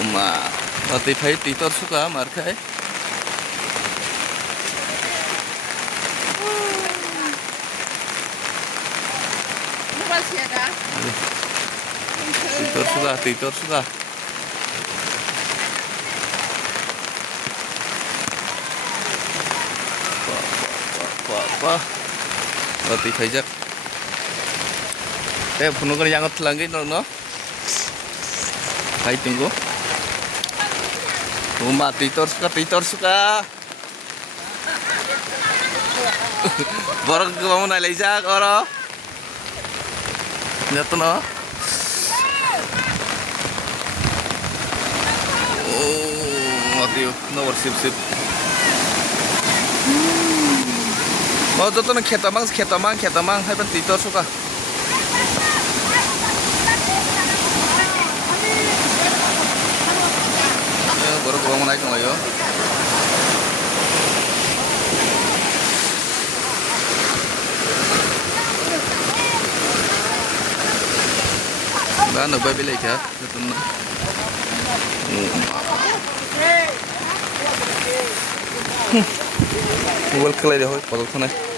मा अति phi titre सुका मारखाय टिटर सुका अति फाइजाक फुनुकर yang telangi no hai tunggu rumah titor suka borong ke mau naik lejak oro nyata no oh mati nomor sip mau tuh nih ketamang hai pen titor suka baru gua mau naik nggak yo? Nah, nubah beli ya, betul. Gua kelihatan deh, kalau tuh nih.